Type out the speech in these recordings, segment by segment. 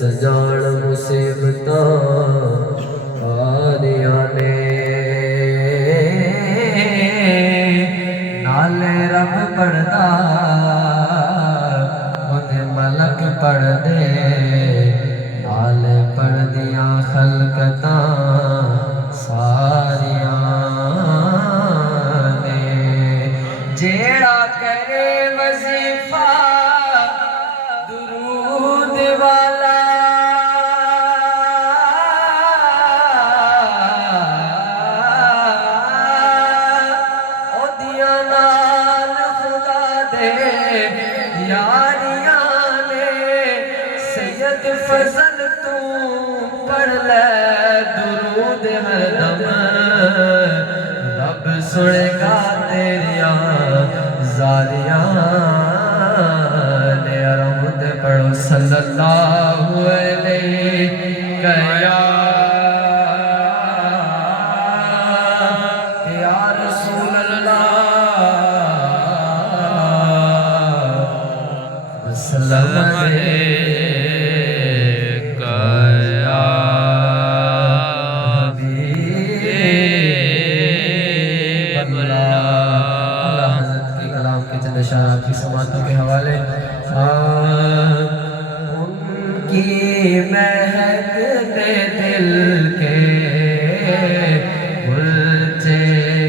جان مصیبتاں آریاں نے نالے رب پڑھدا اودے ملک پڑھ دے نالے پڑھدیاں خلقتاں ساریاں نے جیڑا کرے وظیفہ درود والا اودیاں نال خدا دے یاریاں نے سید فضل تو پڑھ لے درود ہر دم رب سنے گا تیریاں زاریاں نے رحمت پڑھو صلی اللہ علیہ یا رسول اللہ وسلم علیک یا حبیب اللہ اللہ حضرت کے کلام کے چند اشارات کی سماعتوں کے حوالے ان کی مہک نے دل کے گلچے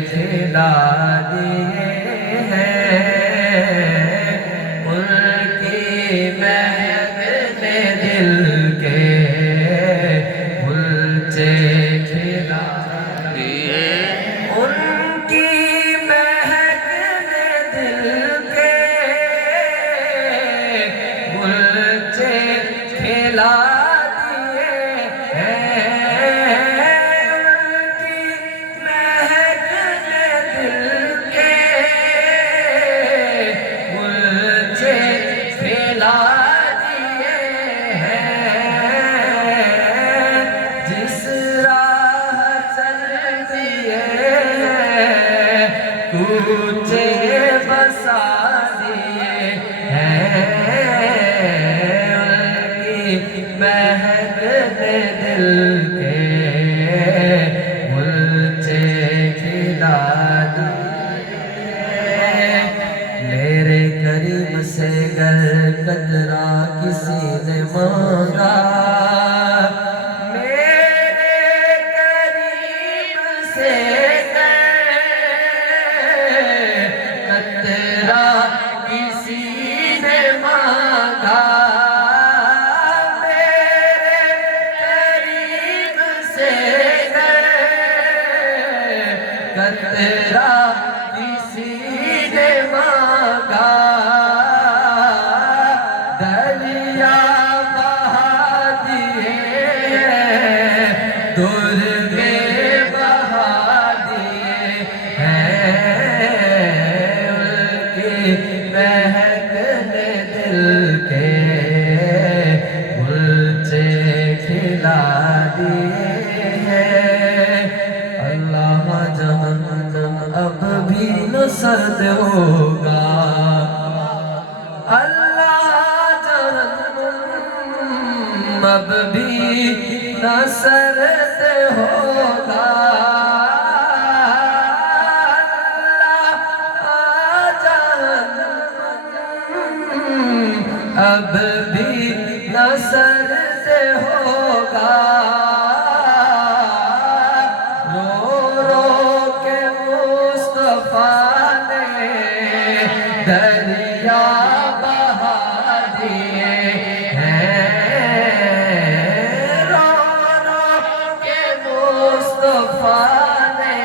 کھلا دیے ہیں ان کی مہک نے دل کے گلچے کھلا دیے ان کی مہک نے دل کے گلچے کھلا دیے ہیں ان کی مہک نے دل کے گلچے کھلا دیے ہیں جس راہ چل دیے کوچے بسا دیے ہیں ان کی مہک نے دل کے گلچے کھلا دیے میرے کریم سے گر قطرہ کسی نے مانگا میرے کریم سے قطرہ کسی نے مانگا میرے کریم سے قطرہ کسی نے مانگا دریا بہا دیے درگے بہا دیے ہیں ان کی مہک نے دل کے گلچے کھلا دیے ہیں اللہ جہنم اب بھی نہ سرد ہوگا اللہ جہنم اب بھی نہ سرد ہوگا اللہ جہنم اب بھی نہ سرد ہوگا رو رو کے مصطفیٰ نے دریا بہا دیے ہیں رو رو کے مصطفیٰ نے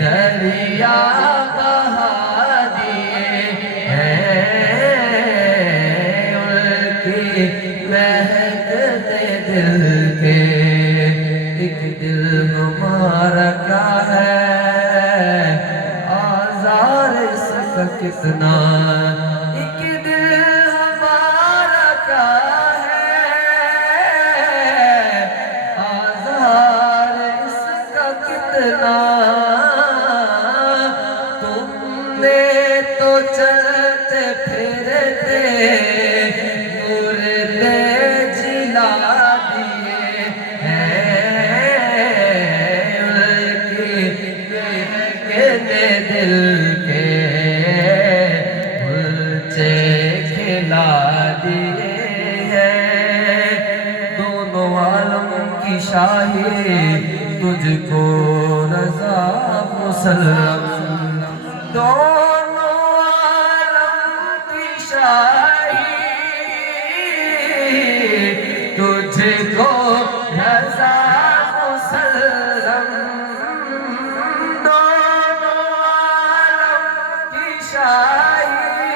دریا بہا دیے ہیں ان کی مہک نے دل کے ایک دل ہمارا کیا ہے آزار اس کا کتنا ایک دل ہمارا کیا ہے آزار اس کا کتنا تم نے تو چلتے پھرتے مردے جی تجھ کو رضا مسلم دونوں عالم کی شاہی تجھ کو رضا مسلم دونوں عالم کی شاہی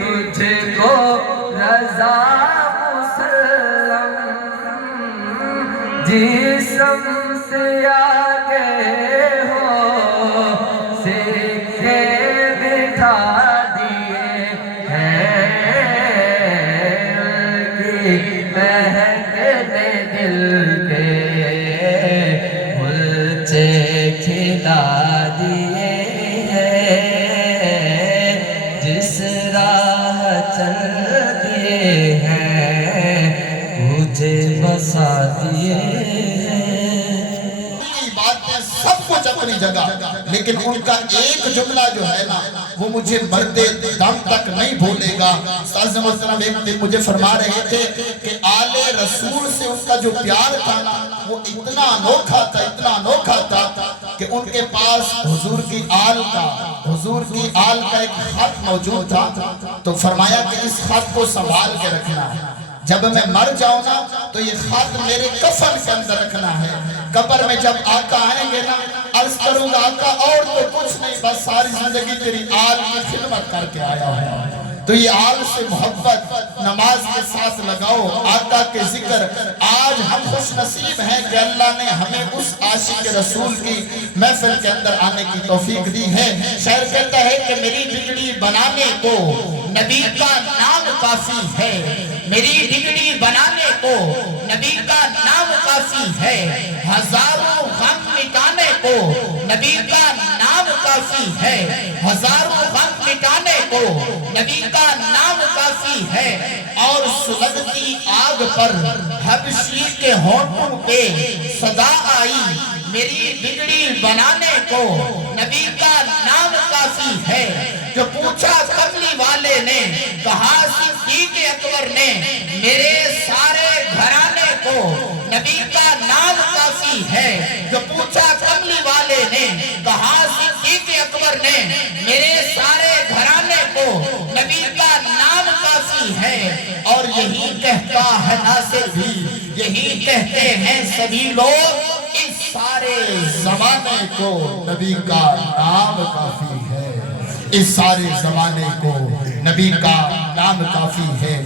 تجھ کو رضا مسلم جسم سے آگے ہو سکھے بٹھا دیے ہیں کی مہکنے دل کے ملچے کھلا دیے ہیں جس راہ چل دیے ہیں مجھے بسا دیے ہیں سب کچھ اپنی جگہ لیکن ان کا ایک جملہ جو ہے نا وہ مجھے مردے دم تک نہیں بھولے گا۔ استاذ محترم ایک دن مجھے فرما رہے تھے کہ آل رسول سے ان کا جو پیار تھا نا وہ اتنا انوکھا تھا کہ ان کے پاس حضور کی آل کا ایک خط موجود تھا تو فرمایا کہ اس خط کو سنبھال کے رکھنا ہے، جب میں مر جاؤں نا تو یہ خط میرے کفن کے اندر رکھنا ہے، قبر میں جب آقا آئیں گے نا عرض کروں گا آقا اور تو کچھ نہیں بس ساری زندگی تیری آل کی خدمت کر کے آیا ہوں۔ تو یہ آل سے محبت نماز کے ساتھ لگاؤ، آقا کے ذکر۔ آج ہم خوش نصیب ہیں کہ اللہ نے ہمیں اس عاشق رسول کی محفل کے اندر آنے کی توفیق دی ہے۔ شاعر کہتا ہے کہ میری بگڑی بنانے کو نبی کا نام کافی ہے، میری بگڑی بنانے کو نبی کا نام کافی ہے، ہزاروں غم مٹانے کو نبی کا نام کافی ہے، ہزاروں غم مٹانے کو نبی کا نام کافی ہے، اور سلگتی آگ پر حبشی کے ہونٹوں پہ صدا آئی، میری بگڑی بنانے کو نبی کا نام کافی ہے۔ جو پوچھا کملی والے نے کہا صدیق اکبر نے میرے سارے گھرانے کو نبی کا نام کافی ہے، جو پوچھا کملی والے نے کہا صدیق اکبر نے میرے سارے گھرانے کو نبی کا نام کافی ہے، اور یہی کہتا ہے ناصر بھی، یہی کہتے ہیں سبھی لوگ، اس سارے زمانے کو نبی کا نام کافی ہے، اس سارے زمانے کو نبی کا نام کافی ہے۔